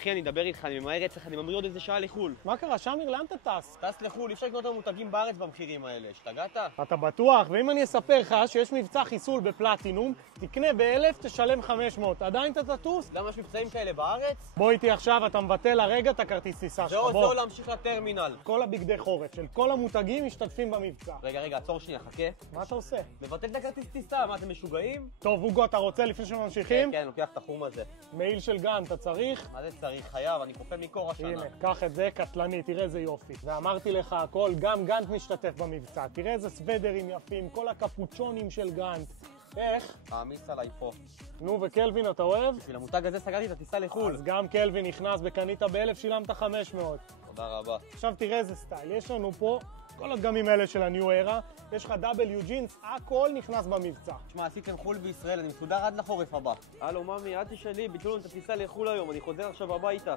אחי, אני אדבר איתך, אני ממהר אצלך, אני ממריא עוד איזה שעה לחול. מה קרה, שמיר? לאן אתה טס? טס לחול, אפשר לקנות המותגים בארץ במחירים האלה, השתגעת? אתה בטוח? ואם אני אספר לך שיש מבצע חיסול בפלטינום, תקנה ב1,000, תשלם 500. עדיין אתה תטוס? למה יש מבצעים כאלה בארץ? בוא איתי עכשיו, אתה מבטל לרגע את הכרטיס טיסה שלך. זה או להמשיך לטרמינל. כל הבגדי חורף של כל המותגים משתתפים במבצע. רגע, עצור שנייה, חכה. מה אתה עושה? מבטל את הכרטיס טיסה, מה, אתם משוגעים? טוב, אוגו, אתה רוצה לפני שממשיכים? כן, לוקח את החום הזה. מעיל של גן, אתה צריך? מה זה צריך? חייב, אני קופא מקור השנה. הנה, קח את זה, קטלני, תראה איזה יופי. ואמרתי לך הכל, גם גנט משתתף במבצע. תראה איזה סוודרים יפים, כל הקפוצ'ונים של גנט. איך? תעמיס עליי פה. נו, וקלווין, אתה אוהב? בשביל המותג הזה סגרתי את הטיסה לחול. אז גם קלווין נכנס, וקנית ב1,000, שילמת 500. תודה רבה. עכשיו תראה איזה סטייל, יש לנו פה כל הדגמים האלה של הניו ארה, יש לך W ג'ינס, הכל נכנס במבצע. תשמע, עשיתם חול בישראל, אני מסודר עד לחורף הבא. הלו, ממי, אל תשאלי, ביטלו לנו את הטיסה לחול היום, אני חוזר עכשיו הביתה.